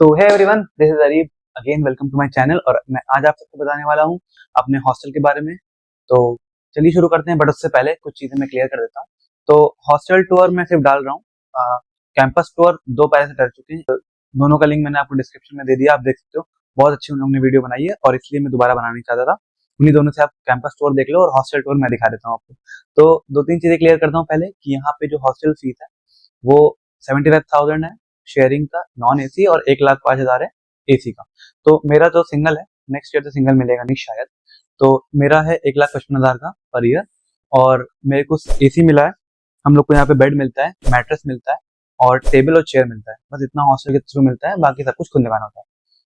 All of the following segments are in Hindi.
So hey everyone, this is Arib again. Welcome to my channel. और मैं आज आप सबको बताने वाला हूँ अपने हॉस्टल के बारे में। तो चलिए शुरू करते हैं, बट उससे पहले कुछ चीजें मैं क्लियर कर देता हूँ। तो हॉस्टल टूर मैं सिर्फ डाल रहा हूँ, कैंपस टूर दो पहले से कर चुके हैं। दोनों का लिंक मैंने आपको डिस्क्रिप्शन में दे दिया, आप देख सकते हो। बहुत अच्छी उन लोगों ने वीडियो बनाई है और इसलिए मैं दोबारा बनाना नहीं चाहता था। उन्हीं दोनों से आप कैंपस टूर देख लो और हॉस्टल टूर मैं दिखा देता हूँ आपको। तो दो तीन चीजें क्लियर करता हूँ पहले कि यहाँ पे जो हॉस्टल फीस है वो 75,000 है शेयरिंग का, नॉन एसी, और 1,05,000 है एसी का। तो मेरा जो सिंगल है, नेक्स्ट ईयर तो सिंगल मिलेगा नहीं शायद, तो मेरा है 1,55,000 का पर ईयर। और मेरे को एसी मिला है, हम लोग को यहाँ पे बेड मिलता है, मैट्रेस मिलता है और टेबल और चेयर मिलता है। बस इतना हॉस्टल के थ्रू मिलता है, बाकी सब कुछ खुद लगाना होता है।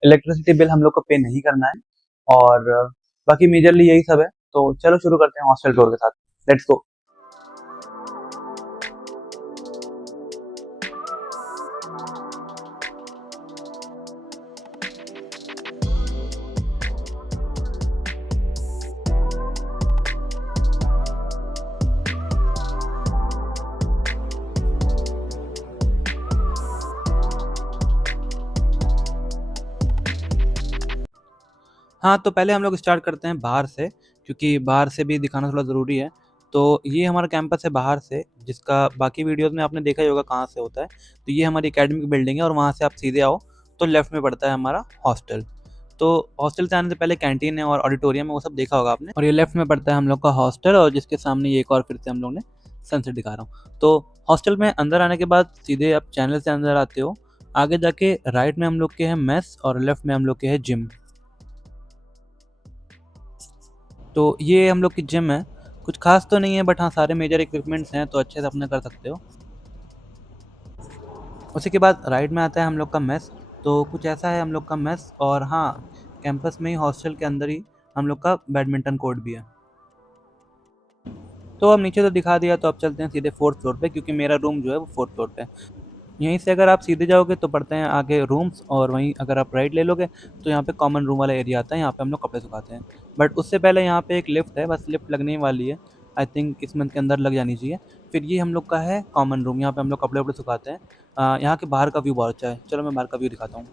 इलेक्ट्रिसिटी बिल हम लोग को पे नहीं करना है और बाकी मेजरली यही सब है। तो चलो शुरू करते हैं हॉस्टल टूर के साथ। Let's go. हाँ, तो पहले हम लोग स्टार्ट करते हैं बाहर से, क्योंकि बाहर से भी दिखाना थोड़ा ज़रूरी है। तो ये हमारा कैंपस है बाहर से, जिसका बाकी वीडियोज़ में आपने देखा ही होगा कहाँ से होता है। तो ये हमारी एकेडमिक बिल्डिंग है और वहाँ से आप सीधे आओ तो लेफ्ट में पड़ता है हमारा हॉस्टल। तो हॉस्टल से आने से पहले कैंटीन है और ऑडिटोरियम है, वो सब देखा होगा आपने। और ये लेफ्ट में पड़ता है हम लोग का हॉस्टल, और जिसके सामने ये एक और फिर से हम लोग ने सनसेट दिखा रहा हूँ। तो हॉस्टल में अंदर आने के बाद सीधे आप चैनल से अंदर आते हो। आगे जाके राइट में हम लोग के हैं मेस और लेफ्ट में हम लोग के है जिम। तो ये हम लोग की जिम है। कुछ खास तो नहीं है, बट हाँ सारे मेजर इक्विपमेंट्स हैं तो अच्छे से अपने कर सकते हो। उसी के बाद राइट में आता है हम लोग का मेस। तो कुछ ऐसा है हम लोग का मेस, और हाँ कैंपस में ही हॉस्टल के अंदर ही हम लोग का बैडमिंटन कोर्ट भी है। तो अब नीचे तो दिखा दिया, तो अब चलते हैं सीधे फोर्थ फ्लोर पे, क्योंकि मेरा रूम जो है वो फोर्थ फ्लोर पे है। यहीं से अगर आप सीधे जाओगे तो पड़ते हैं आगे रूम्स, और वहीं अगर आप राइट ले लोगे तो यहाँ पे कॉमन रूम वाला एरिया आता है, यहाँ पे हम लोग कपड़े सुखाते हैं। बट उससे पहले यहाँ पे एक लिफ्ट है, बस लिफ्ट लगने ही वाली है। आई थिंक इस मंथ के अंदर लग जानी चाहिए। फिर ये हम लोग का है कॉमन रूम, यहाँ पे हम लोग कपड़े वपड़े सुखाते हैं। यहाँ के बाहर का व्यू बहुत अच्छा है, चलो मैं बाहर का व्यू दिखाता हूँ।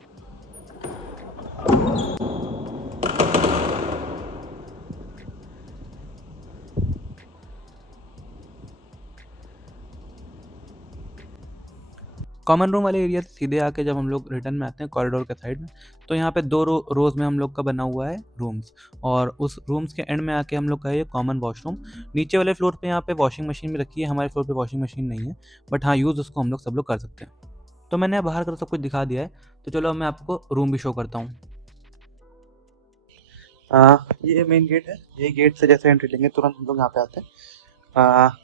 कॉमन रूम वाले एरिया से सीधे आके जब हम लोग रिटर्न में आते हैं कॉरिडोर के साइड में, तो यहाँ पे दो रोज में हम लोग का बना हुआ है रूम्स, और उस रूम्स के एंड में आके हम लोग का है ये कॉमन वॉशरूम। नीचे वाले फ्लोर पे यहाँ पे वॉशिंग मशीन भी रखी है, हमारे फ्लोर पे वॉशिंग मशीन नहीं है, बट हाँ यूज़ उसको हम लोग सब लोग कर सकते हैं। तो मैंने बाहर का तो सब कुछ दिखा दिया है, तो चलो अब मैं आपको रूम भी शो करता हूँ। ये मेन गेट है, ये गेट से जैसे एंट्री लेंगे तुरंत हम लोग यहाँ पे आते हैं।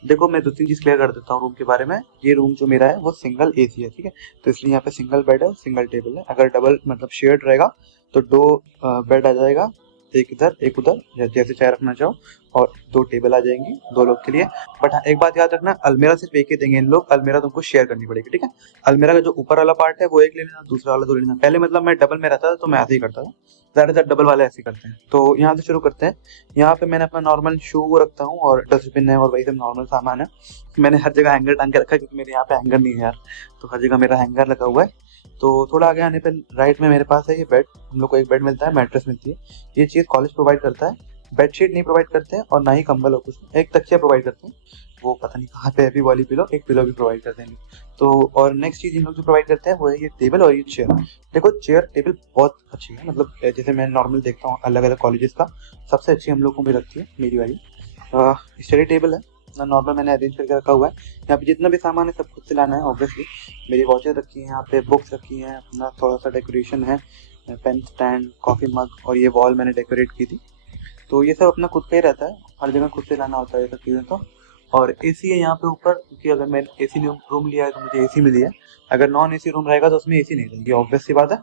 देखो मैं दो तीन चीज़ क्लियर कर देता हूँ रूम के बारे में। ये रूम जो मेरा है वो सिंगल एसी है, ठीक है। तो इसलिए यहाँ पे सिंगल बेड है, सिंगल टेबल है। अगर डबल मतलब शेयर्ड रहेगा तो दो बेड आ जाएगा, एक इधर एक उधर, जैसे चाहे रखना चाहो, और दो टेबल आ जाएंगी दो लोग के लिए। बट हाँ एक बात याद रखना, अलमेरा सिर्फ एक ही देंगे इन लोग, अलमेरा तुमको शेयर करनी पड़ेगी, ठीक है। अलमेरा का जो ऊपर वाला पार्ट है वो एक ले लेना, दूसरा वाला दो लेना। पहले मतलब मैं डबल में रहता था तो मैं ऐसे ही करता था, ज़्यादातर डबल वाले ऐसे ही करते हैं। तो यहाँ से शुरू करते हैं। यहाँ पे मैंने अपना नॉर्मल शू रखता हूँ और डस्टबिन है और वही सब नॉर्मल सामान है। मैंने हर जगह हैंगर टांग के रखा है, क्योंकि मेरे यहाँ पे हैंगर नहीं है यार, तो हर जगह मेरा हैंगर लगा हुआ है। तो थोड़ा आगे आने पे राइट में मेरे पास है ये बेड, हम लोग को एक बेड मिलता है, मैट्रेस मिलती है। ये चीज़ कॉलेज प्रोवाइड करता है। बेडशीट नहीं प्रोवाइड करते हैं और ना ही कंबल और कुछ, एक तकिया प्रोवाइड करते हैं, वो पता नहीं कहाँ पे है अभी वाली पिलो, एक पिलो भी प्रोवाइड करते हैं। तो और नेक्स्ट चीज़ इन लोग जो प्रोवाइड करते हैं वो है ये टेबल और ये चेयर। देखो चेयर टेबल बहुत अच्छी है, मतलब जैसे मैं नॉर्मल देखता हूँ अलग अलग कॉलेजेस का, सबसे अच्छी हम लोग को भी लगती है मेरी वाली। स्टडी टेबल है ना, नॉर्मल मैंने अरेंज करके रखा हुआ है। यहाँ पे जितना भी सामान है सब खुद से लाना है ऑब्वियसली। मेरी वॉचेस रखी हैं यहाँ पे, बुक्स रखी हैं, अपना थोड़ा सा डेकोरेशन है, पेन स्टैंड, कॉफ़ी मग, और ये वॉल मैंने डेकोरेट की थी। तो ये सब अपना खुद का ही रहता है, हर जगह खुद से लाना होता है ये सब चीज़ें। तो और एसी है यहाँ पे ऊपर, क्योंकि अगर मैंने एसी रूम लिया है तो मुझे एसी मिली है। अगर नॉन एसी रूम रहेगा तो उसमें एसी नहीं रहेगी, ऑब्वियस सी बात है।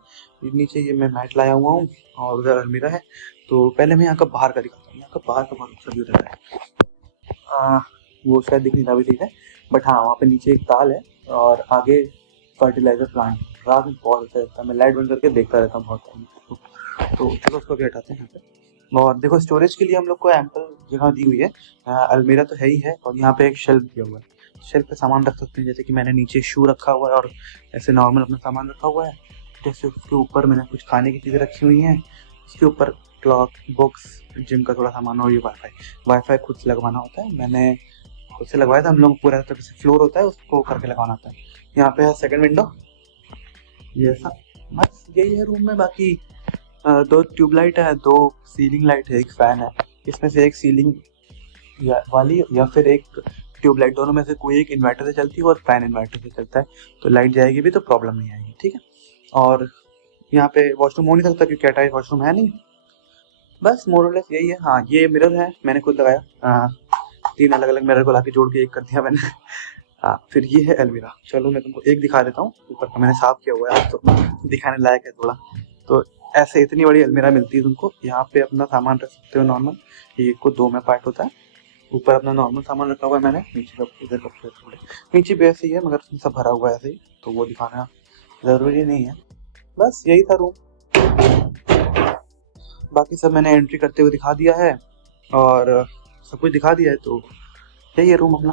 नीचे ये मैं मैट लाया हुआ हूँ और उधर अलमीरा है। तो पहले मैं यहाँ का बाहर का दिखाता हूँ, यहाँ का बाहर का बहुत अच्छा व्यू रहता है। वो शायद दिख नहीं रहा भी ठीक है, बट हाँ वहाँ पे नीचे एक ताल है और आगे फर्टिलाइजर प्लांट। रात में बहुत अच्छा लगता है, मैं लाइट बंद करके देखता रहता हूँ बहुत टाइम। तो चलो उसको भी हटाते हैं यहाँ पे। और देखो स्टोरेज के लिए हम लोग को एम्पल जगह दी हुई है। अलमीरा तो है ही है, और यहाँ पे एक शेल्फ दिया हुआ है, शेल्फ पे सामान रख सकते हैं, जैसे कि मैंने नीचे शू रखा हुआ है और ऐसे नॉर्मल अपना सामान रखा हुआ है। जैसे उसके ऊपर मैंने कुछ खाने की चीज़ें रखी हुई हैं, उसके ऊपर क्लॉक, बुक्स, जिम का थोड़ा सामान और ये वाईफाई खुद से लगवाना होता है। मैंने खुद से लगवाया था। हम लोग पूरा तरह से फ्लोर होता है उसको करके लगवाना होता है। यहाँ पे है सेकंड विंडो, ये ऐसा, बस यही है रूम में। बाकी 2 ट्यूबलाइट है, 2 सीलिंग लाइट है, एक फैन है। इसमें से एक सीलिंग वाली या फिर एक ट्यूबलाइट, दोनों में से कोई एक इन्वर्टर से चलती है और फैन इन्वर्टर से चलता है, तो लाइट जाएगी भी तो प्रॉब्लम नहीं आएगी, ठीक है। और यहाँ पे वॉशरूम हो नहीं सकता क्योंकि अटैच वॉशरूम है नहीं। बस मोरलेस यही है। हाँ, ये मिरर है, मैंने खुद लगाया। 3 अलग अलग मिरर को लाके जोड़ के एक कर दिया मैंने। हाँ, फिर ये है अलमीरा। चलो मैं तुमको एक दिखा देता हूँ, ऊपर का मैंने साफ किया हुआ है आज, तो दिखाने लायक है थोड़ा। तो ऐसे इतनी बड़ी अलमीरा मिलती है तुमको। यहाँ पे अपना सामान रख सकते हो नॉर्मल, ये को 2 में पार्ट होता है। ऊपर अपना नॉर्मल सामान रखा हुआ है मैंने, नीचे कपड़े, इधर कपड़े थोड़े, नीचे भी ऐसे ही है मगर उसमें सब भरा हुआ है ऐसे ही, तो वो दिखाना ज़रूरी नहीं है। बस यही था रूम, बाकी सब मैंने एंट्री करते हुए दिखा दिया है और सब कुछ दिखा दिया है, तो यही है रूम अपना।